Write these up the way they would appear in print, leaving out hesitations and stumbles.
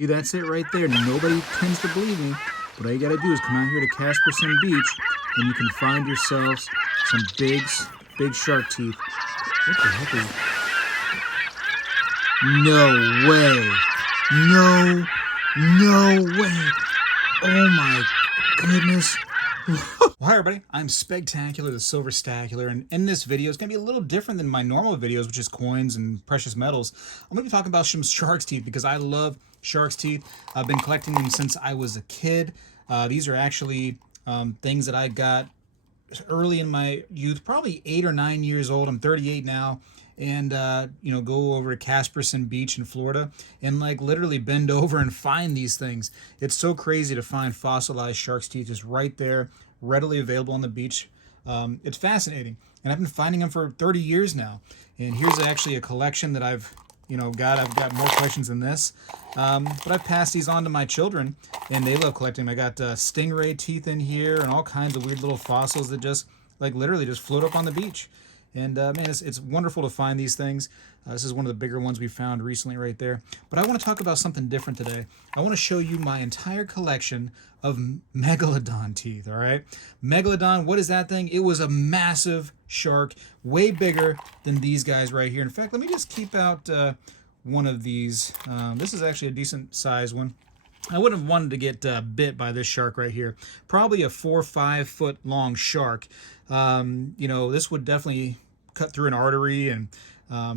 See, that's it right there. Nobody tends to believe me, but all you gotta do is come out here to Casperson Beach, and you can find yourselves some big shark teeth. What the heck is... No way. No way. Oh my goodness. Well, hi everybody, I'm Spegtacular, the Silver Stacular, and in this video, it's going to be a little different than my normal videos, which is coins and precious metals. I'm going to be talking about some shark's teeth because I love shark's teeth. I've been collecting them since I was a kid. These are actually things that I got early in my youth, probably 8 or 9 years old. I'm 38 now. And, go over to Casperson Beach in Florida and like literally bend over and find these things. It's so crazy to find fossilized shark's teeth just right there, readily available on the beach. It's fascinating. And I've been finding them for 30 years now. And here's actually a collection that I've got more collections than this. But I've passed these on to my children and they love collecting them. I got stingray teeth in here and all kinds of weird little fossils that just like literally just float up on the beach. And man, it's wonderful to find these things. This is one of the bigger ones we found recently right there. But I want to talk about something different today. I want to show you my entire collection of Megalodon teeth, all right? Megalodon, what is that thing? It was a massive shark, way bigger than these guys right here. In fact, let me just keep out one of these. This is actually a decent size one. I wouldn't have wanted to get bit by this shark right here. Probably a 4 or 5 foot long shark. This would definitely cut through an artery and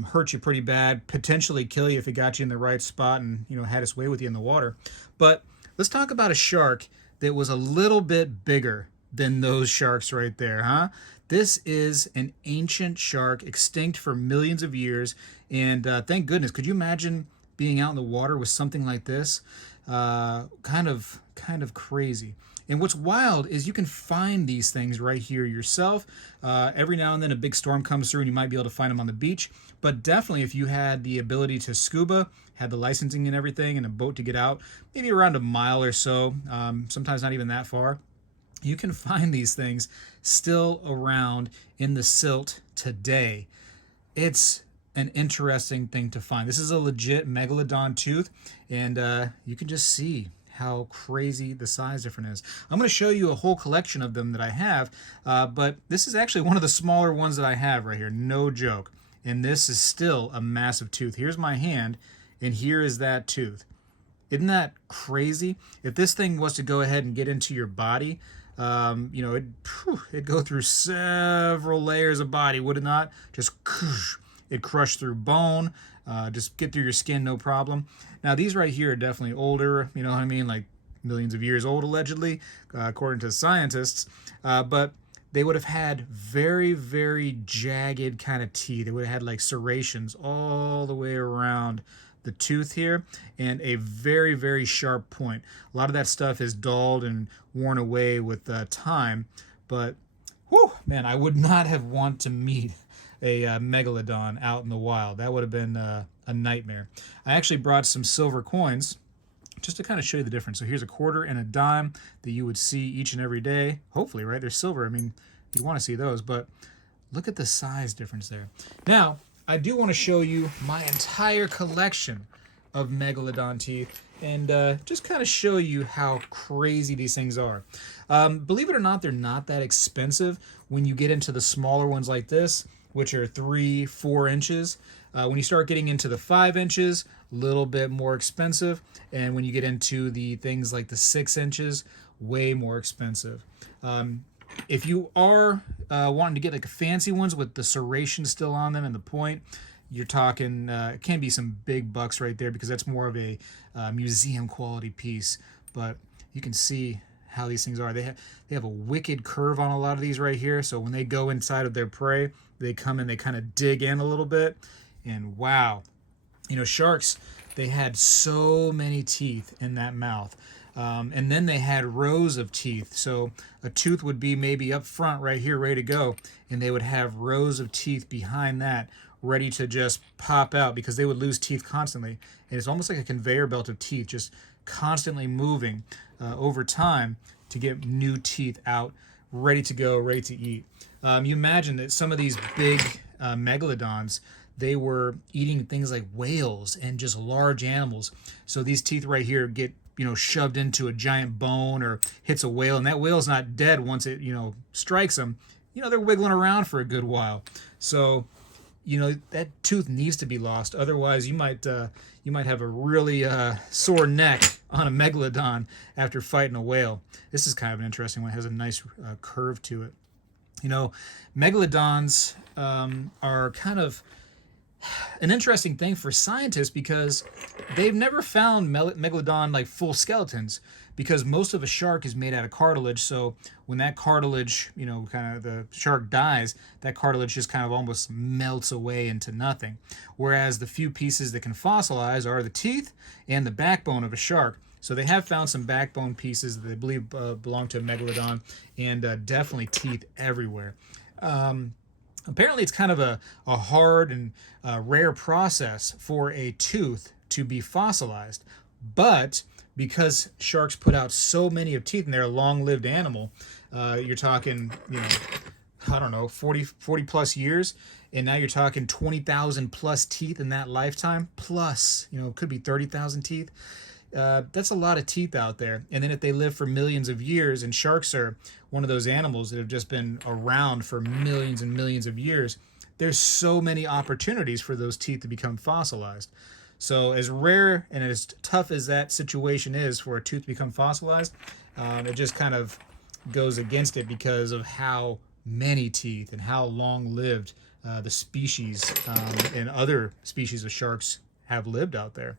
hurt you pretty bad, potentially kill you if it got you in the right spot and, had its way with you in the water. But let's talk about a shark that was a little bit bigger than those sharks right there, huh? This is an ancient shark, extinct for millions of years. And thank goodness, could you imagine being out in the water with something like this? Kind of crazy. And what's wild is you can find these things right here yourself. Every now and then a big storm comes through and you might be able to find them on the beach. But definitely if you had the ability to scuba, had the licensing and everything, and a boat to get out, maybe around a mile or so, sometimes not even that far, you can find these things still around in the silt today. It's an interesting thing to find. This is a legit Megalodon tooth, and you can just see how crazy the size difference is. I'm going to show you a whole collection of them that I have, but this is actually one of the smaller ones that I have right here, no joke. And this is still a massive tooth. Here's my hand, and here is that tooth. Isn't that crazy? If this thing was to go ahead and get into your body, it'd go through several layers of body, would it not? Just it'd crush through bone, just get through your skin, no problem. Now, these right here are definitely older, you know what I mean, like millions of years old, allegedly, according to scientists. But they would have had very, very jagged kind of teeth. They would have had like serrations all the way around the tooth here and a very, very sharp point. A lot of that stuff is dulled and worn away with time. But, whew, man, I would not have wanted to meet a Megalodon out in the wild. That would have been a nightmare. I actually brought some silver coins just to kind of show you the difference. So here's a quarter and a dime that you would see each and every day. Hopefully, right? They're silver. I mean, you want to see those, but look at the size difference there. Now, I do want to show you my entire collection of Megalodon teeth and just kind of show you how crazy these things are. Believe it or not, they're not that expensive when you get into the smaller ones like this, which are 3-4 inches. When you start getting into the 5 inches, a little bit more expensive. And when you get into the things like the 6 inches, way more expensive. If you are wanting to get like fancy ones with the serration still on them and the point, you're talking, it can be some big bucks right there because that's more of a museum quality piece. But you can see how these things are. They have a wicked curve on a lot of these right here. So when they go inside of their prey, they come in, they kind of dig in a little bit. And wow, sharks, they had so many teeth in that mouth. And then they had rows of teeth. So a tooth would be maybe up front right here, ready to go. And they would have rows of teeth behind that, ready to just pop out because they would lose teeth constantly. And it's almost like a conveyor belt of teeth, just constantly moving over time to get new teeth out, ready to go, ready to eat. You imagine that some of these big megalodons, they were eating things like whales and just large animals. So these teeth right here get, shoved into a giant bone or hits a whale, and that whale's not dead once it, strikes them. They're wiggling around for a good while. So, that tooth needs to be lost. Otherwise, you might have a really sore neck on a megalodon after fighting a whale. This is kind of an interesting one. It has a nice curve to it. Megalodons are kind of an interesting thing for scientists because they've never found megalodon like full skeletons, because most of a shark is made out of cartilage. So when that cartilage, kind of the shark dies, that cartilage just kind of almost melts away into nothing. Whereas the few pieces that can fossilize are the teeth and the backbone of a shark. So they have found some backbone pieces that they believe belong to a megalodon, and definitely teeth everywhere. Apparently, it's kind of a hard and rare process for a tooth to be fossilized. But because sharks put out so many of teeth and they're a long-lived animal, you're talking, I don't know, 40 plus years. And now you're talking 20,000 plus teeth in that lifetime. Plus, it could be 30,000 teeth. That's a lot of teeth out there. And then if they live for millions of years, and sharks are one of those animals that have just been around for millions and millions of years, there's so many opportunities for those teeth to become fossilized. So as rare and as tough as that situation is for a tooth to become fossilized, it just kind of goes against it because of how many teeth and how long-lived the species and other species of sharks have lived out there.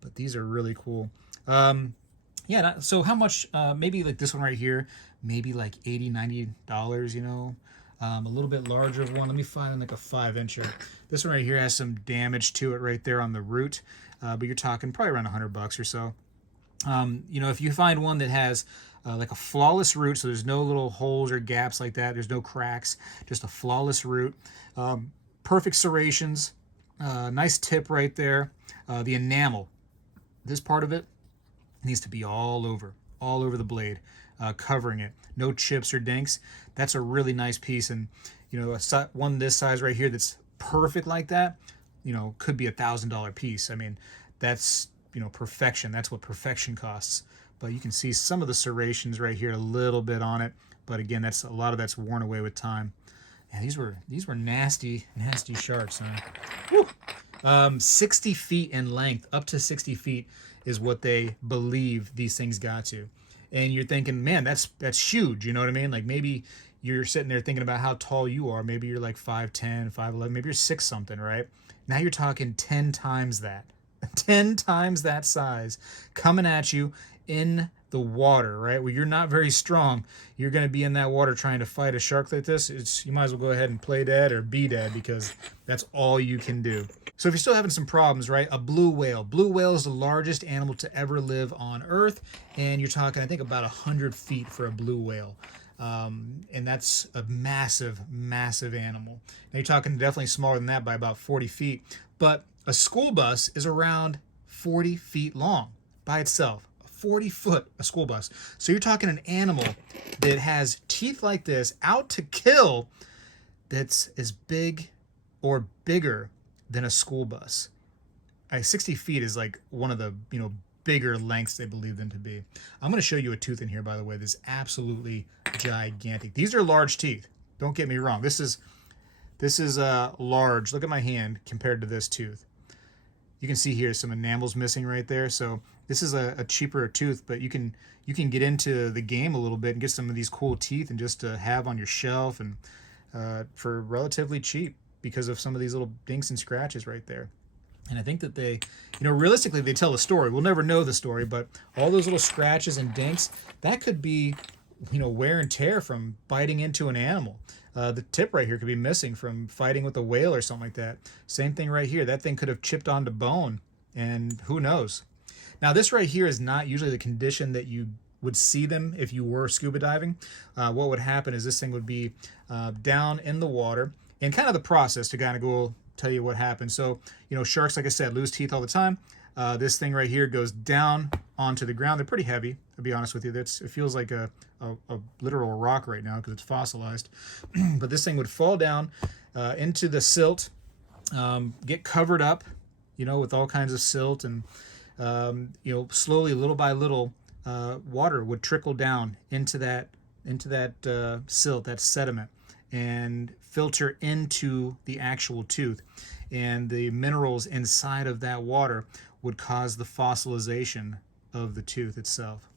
But these are really cool. So how much, maybe like this one right here, maybe like $80-$90, a little bit larger one. Let me find like a 5-incher. This one right here has some damage to it right there on the root, but you're talking probably around $100 or so. If you find one that has like a flawless root, so there's no little holes or gaps like that, there's no cracks, just a flawless root, perfect serrations, nice tip right there, the enamel. This part of it needs to be all over the blade, covering it. No chips or dinks. That's a really nice piece. And, one this size right here that's perfect like that, could be $1,000 piece. I mean, that's, perfection. That's what perfection costs. But you can see some of the serrations right here, a little bit on it. But again, that's a lot of that's worn away with time. Yeah, these were nasty sharks, huh? Woo! 60 feet in length, up to 60 feet is what they believe these things got to. And you're thinking, man, that's huge. You know what I mean? Like maybe you're sitting there thinking about how tall you are. Maybe you're like 5'10", 5'11", maybe you're 6 something, right? Now you're talking 10 times that. 10 times that size coming at you in the water, right? Well, you're not very strong. You're going to be in that water trying to fight a shark like this. You might as well go ahead and play dead or be dead, because that's all you can do. So if you're still having some problems, right? A blue whale. Blue whale is the largest animal to ever live on Earth, and you're talking, I think, about 100 feet for a blue whale. And that's a massive animal. Now you're talking definitely smaller than that by about 40 feet. But a school bus is around 40 feet long by itself. 40 foot, a school bus. So you're talking an animal that has teeth like this, out to kill, that's as big or bigger than a school bus. 60 feet is like one of the bigger lengths they believe them to be. I'm going to show you a tooth in here, by the way, that's absolutely gigantic. These are large teeth. Don't get me wrong. This is large. Look at my hand compared to this tooth. You can see here some enamel's missing right there. So this is a cheaper tooth, but you can get into the game a little bit and get some of these cool teeth and just have on your shelf, and for relatively cheap because of some of these little dinks and scratches right there. And I think that they, realistically, they tell a story. We'll never know the story, but all those little scratches and dinks, that could be, wear and tear from biting into an animal. The tip right here could be missing from fighting with a whale or something like that. Same thing right here. That thing could have chipped onto bone, and who knows. Now, this right here is not usually the condition that you would see them if you were scuba diving. What would happen is this thing would be down in the water, and kind of the process to kind of go tell you what happened. So, sharks, like I said, lose teeth all the time. This thing right here goes down onto the ground. They're pretty heavy, to be honest with you. It feels like a literal rock right now because it's fossilized. But this thing would fall down into the silt, get covered up, with all kinds of silt, and slowly, little by little, water would trickle down into that silt, that sediment, and filter into the actual tooth. And the minerals inside of that water would cause the fossilization of the tooth itself.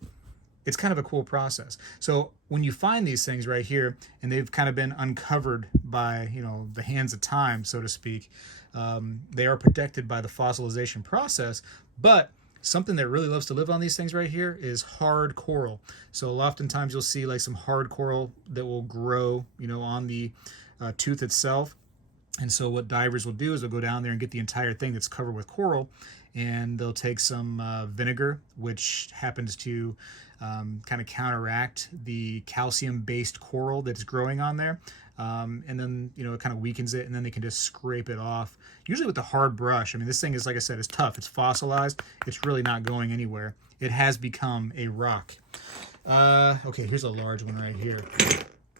It's kind of a cool process. So when you find these things right here, and they've kind of been uncovered by the hands of time, so to speak, they are protected by the fossilization process. But something that really loves to live on these things right here is hard coral. So oftentimes you'll see like some hard coral that will grow, on the tooth itself. And so what divers will do is they'll go down there and get the entire thing that's covered with coral, and they'll take some vinegar, which happens to kind of counteract the calcium-based coral that's growing on there. And then, it kind of weakens it, and then they can just scrape it off, usually with a hard brush. I mean, this thing is, like I said, it's tough. It's fossilized. It's really not going anywhere. It has become a rock. Okay, here's a large one right here.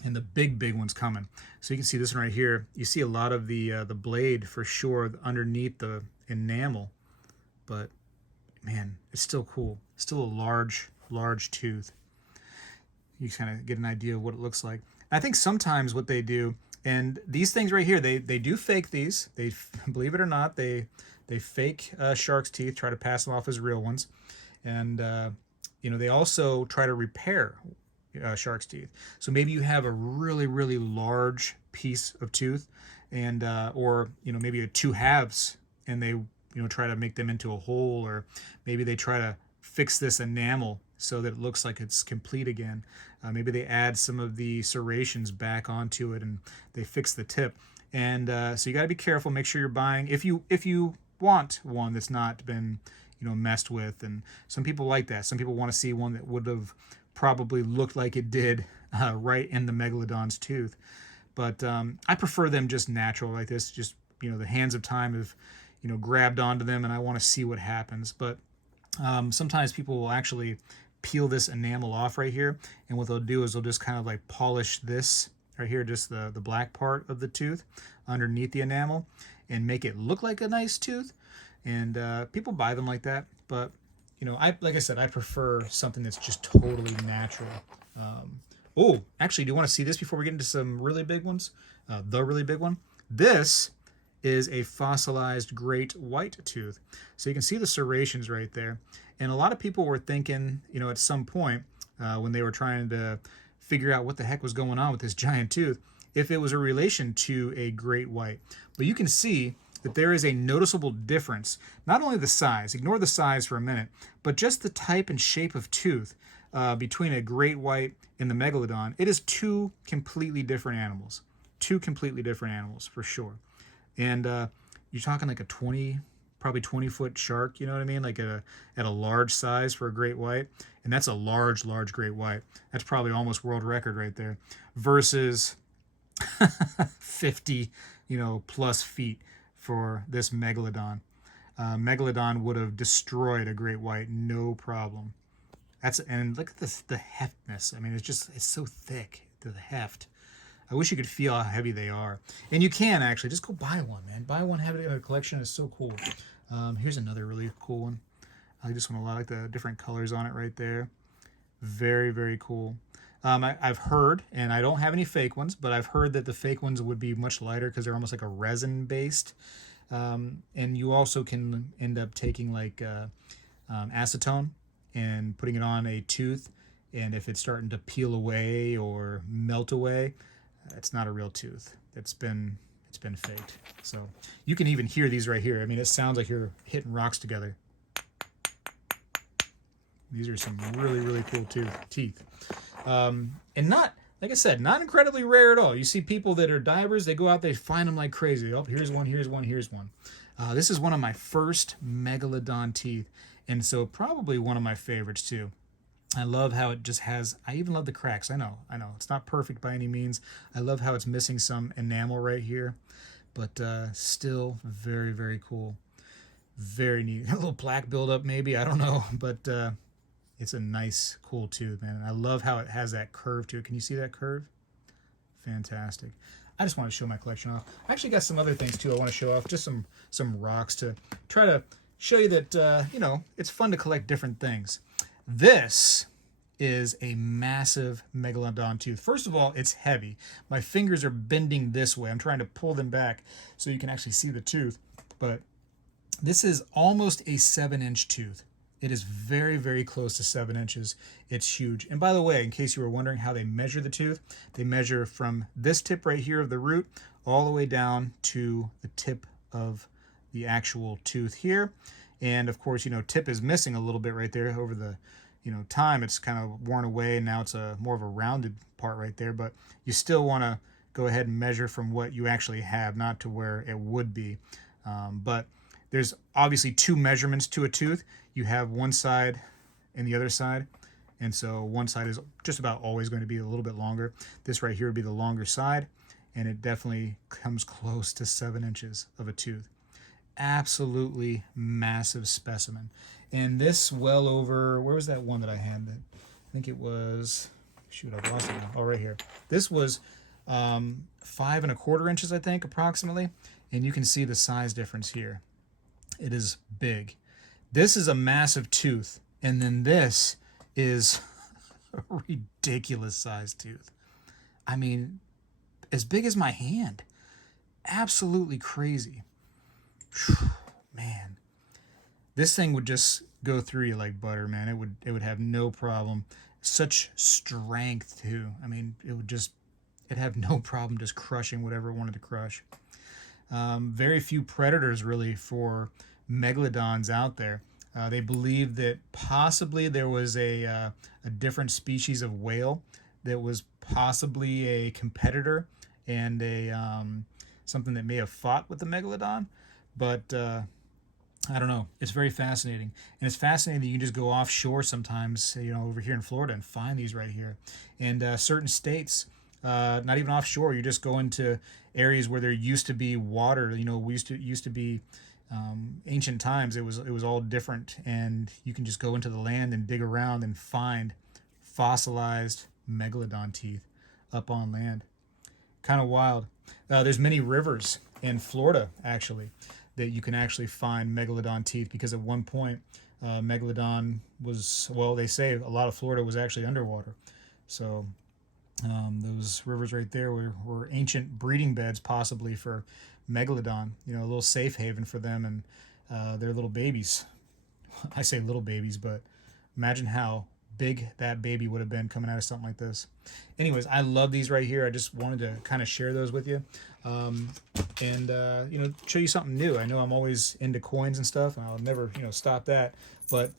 And the big one's coming. So you can see this one right here. You see a lot of the blade for sure underneath the enamel, but man, it's still cool. Still a large tooth. You kind of get an idea of what it looks like. I think sometimes what they do, and these things right here, they do fake these. They, believe it or not, they fake shark's teeth, try to pass them off as real ones, and they also try to repair shark's teeth. So maybe you have a really large piece of tooth, and or maybe two halves, and they try to make them into a whole, or maybe they try to fix this enamel so that it looks like it's complete again. Maybe they add some of the serrations back onto it, and they fix the tip. And so you got to be careful. Make sure you're buying, if you want one that's not been messed with. And some people like that. Some people want to see one that would have probably looked like it did right in the Megalodon's tooth. But I prefer them just natural like this. Just the hands of time have grabbed onto them, and I want to see what happens. But sometimes people will actually peel this enamel off right here, and what they'll do is they'll just kind of like polish this right here, just the black part of the tooth underneath the enamel, and make it look like a nice tooth. And people buy them like that, but like I said, I prefer something that's just totally natural. Oh, actually, do you want to see this before we get into some really big ones? The really big one. This is a fossilized great white tooth. So you can see the serrations right there. And a lot of people were thinking, at some point when they were trying to figure out what the heck was going on with this giant tooth, if it was a relation to a great white. But you can see that there is a noticeable difference. Not only the size, ignore the size for a minute, but just the type and shape of tooth between a great white and the Megalodon. It is two completely different animals. Two completely different animals, for sure. And you're talking like probably 20-foot shark, you know what I mean? Like at a large size for a great white. And that's a large great white. That's probably almost world record right there. Versus 50, plus feet for this Megalodon. Megalodon would have destroyed a great white, no problem. And look at this, the heftness. I mean, it's so thick, the heft. I wish you could feel how heavy they are. And you can actually. Just go buy one, man. Buy one, have it in a collection. It's so cool. Here's another really cool one. I like this one a lot. I like the different colors on it right there. Very cool. I've heard, and I don't have any fake ones, but I've heard that the fake ones would be much lighter because they're almost like a resin-based. And you also can end up taking like acetone and putting it on a tooth. And if it's starting to peel away or melt away, it's not a real tooth. It's been faked. So you can even hear these right here. I mean, it sounds like you're hitting rocks together. These are some really cool teeth. And not, like I said, not incredibly rare at all. You see people that are divers, they go out, they find them like crazy. Oh, here's one. This is one of my first Megalodon teeth. And so probably one of my favorites too. I love how it just has, I even love the cracks. I know. It's not perfect by any means. I love how it's missing some enamel right here, but still very cool. Very neat. A little plaque buildup maybe, I don't know, but it's a nice, cool tooth, man. And I love how it has that curve to it. Can you see that curve? Fantastic. I just want to show my collection off. I actually got some other things too I want to show off, just some rocks to try to show you that, you know, it's fun to collect different things. This is a massive Megalodon tooth. First of all, it's heavy. My fingers are bending this way. I'm trying to pull them back so you can actually see the tooth. But this is almost a 7-inch tooth. It is very, very close to 7 inches. It's huge. And by the way, in case you were wondering how they measure the tooth, they measure from this tip right here of the root all the way down to the tip of the actual tooth here. And of course, you know, tip is missing a little bit right there over the, you know, time. It's kind of worn away and now it's a more of a rounded part right there. But you still want to go ahead and measure from what you actually have, not to where it would be. But there's obviously 2 measurements to a tooth. You have one side and the other side. And so one side is just about always going to be a little bit longer. This right here would be the longer side. And it definitely comes close to 7 inches of a tooth. Absolutely massive specimen. And this well over, where was that one that I had? That I think it was, shoot, I've lost it now. Oh, right here. This was 5 1/4 inches, I think, approximately. And you can see the size difference here. It is big. This is a massive tooth. And then this is a ridiculous sized tooth. I mean, as big as my hand. Absolutely crazy. Man, this thing would just go through you like butter, man. It would have no problem. Such strength too. I mean, it'd have no problem just crushing whatever it wanted to crush. Very few predators really for megalodons out there. They believe that possibly there was a different species of whale that was possibly a competitor and a something that may have fought with the megalodon. But I don't know. It's very fascinating. And it's fascinating that you can just go offshore sometimes, you know, over here in Florida and find these right here. And certain states, not even offshore, you just go into areas where there used to be water. You know, we used to be ancient times. It was all different. And you can just go into the land and dig around and find fossilized megalodon teeth up on land. Kind of wild. There's many rivers in Florida, actually, that you can actually find megalodon teeth because at one point megalodon was, well, they say a lot of Florida was actually underwater. So those rivers right there were ancient breeding beds possibly for megalodon, you know, a little safe haven for them and their little babies. I say little babies, but imagine how big that baby would have been coming out of something like this. Anyways, I love these right here. I just wanted to kind of share those with you. And you know, show you something new. I know I'm always into coins and stuff, and I'll never, you know, stop that. But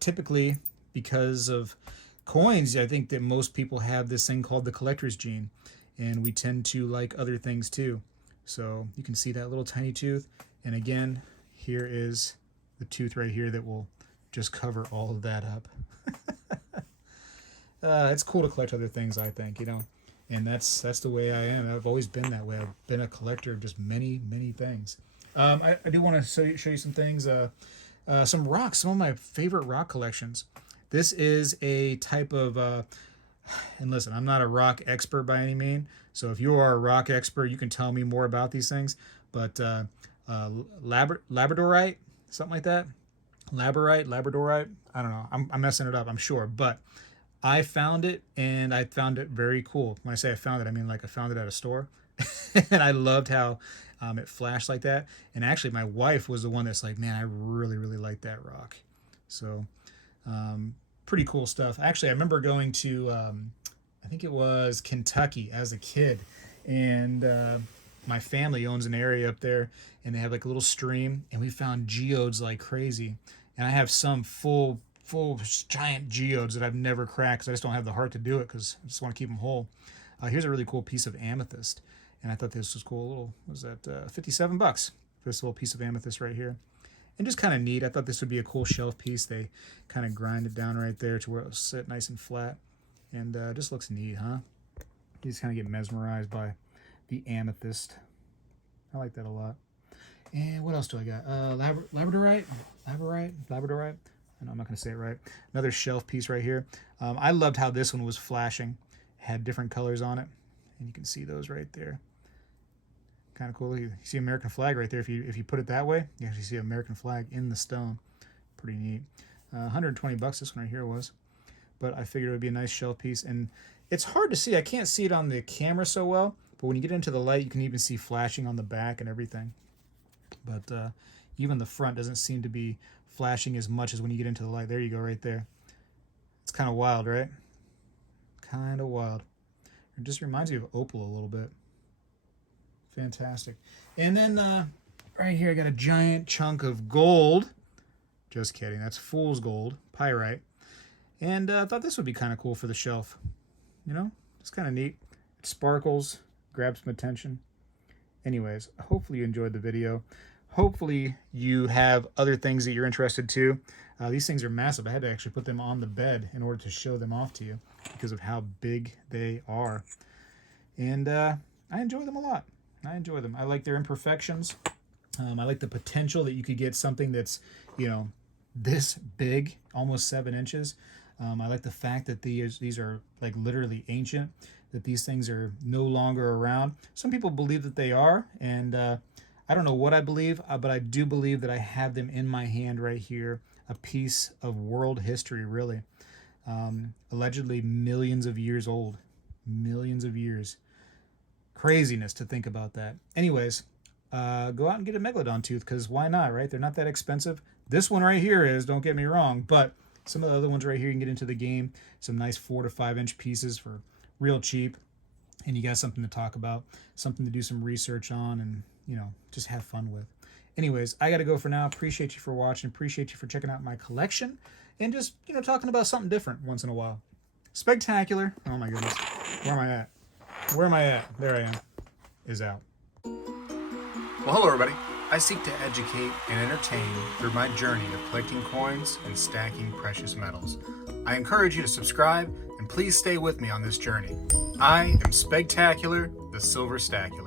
typically, because of coins, I think that most people have this thing called the collector's gene, and we tend to like other things too. So you can see that little tiny tooth, and again, here is the tooth right here that will just cover all of that up. It's cool to collect other things, I think, you know. And that's the way I am. I've always been that way. I've been a collector of just many, many things. I do want to show you some things. Some rocks, some of my favorite rock collections. This is a type of, and listen, I'm not a rock expert by any means. So if you are a rock expert, you can tell me more about these things. But Labradorite, something like that. Labradorite. I don't know. I'm messing it up, I'm sure. But I found it, and I found it very cool. When I say I found it, I mean like I found it at a store. And I loved how it flashed like that. And actually, my wife was the one that's like, man, I really, really like that rock. So pretty cool stuff. Actually, I remember going to, I think it was Kentucky as a kid. And my family owns an area up there, and they have like a little stream. And we found geodes like crazy. And I have some full giant geodes that I've never cracked because I just don't have the heart to do it because I just want to keep them whole. Here's a really cool piece of amethyst, and I thought this was cool. A little, what was that, $57 for this little piece of amethyst right here, and just kind of neat. I thought this would be a cool shelf piece. They kind of grind it down right there to where it'll sit nice and flat, and just looks neat, huh? You just kind of get mesmerized by the amethyst. I like that a lot. And what else do I got? Labradorite. I know I'm not going to say it right. Another shelf piece right here. I loved how this one was flashing. Had different colors on it. And you can see those right there. Kind of cool. You see American flag right there. If you put it that way, you actually see American flag in the stone. Pretty neat. 120 bucks this one right here was. But I figured it would be a nice shelf piece. And it's hard to see. I can't see it on the camera so well. But when you get into the light, you can even see flashing on the back and everything. But even the front doesn't seem to be flashing as much as when you get into the light. There you go, right there. It's kind of wild, right? Kind of wild. It just reminds me of opal a little bit. Fantastic. And then right here I got a giant chunk of gold. Just kidding. That's fool's gold, pyrite. And I thought this would be kind of cool for the shelf. You know, it's kind of neat. It sparkles, grabs some attention. Anyways, hopefully you enjoyed the video. Hopefully you have other things that you're interested to. These things are massive. I had to actually put them on the bed in order to show them off to you because of how big they are. And I enjoy them a lot. I enjoy them. I like their imperfections. I like the potential that you could get something that's, you know, this big, almost 7 inches. I like the fact that these are like literally ancient, that these things are no longer around. Some people believe that they are, and I don't know what I believe, but I do believe that I have them in my hand right here, a piece of world history, really. Allegedly millions of years old. Millions of years. Craziness to think about that. Anyways, go out and get a Megalodon Tooth, because why not, right? They're not that expensive. This one right here is, don't get me wrong, but some of the other ones right here you can get into the game. Some nice 4 to 5 inch pieces for real cheap. And you got something to talk about, something to do some research on, and, you know, just have fun with. Anyways, I got to go for now. Appreciate you for watching. Appreciate you for checking out my collection. And just, you know, talking about something different once in a while. Spegtacular. Oh, my goodness. Where am I at? Where am I at? There I am. Is out. Well, hello, everybody. I seek to educate and entertain through my journey of collecting coins and stacking precious metals. I encourage you to subscribe, and please stay with me on this journey. I am Spegtacular, the Silver Stacular.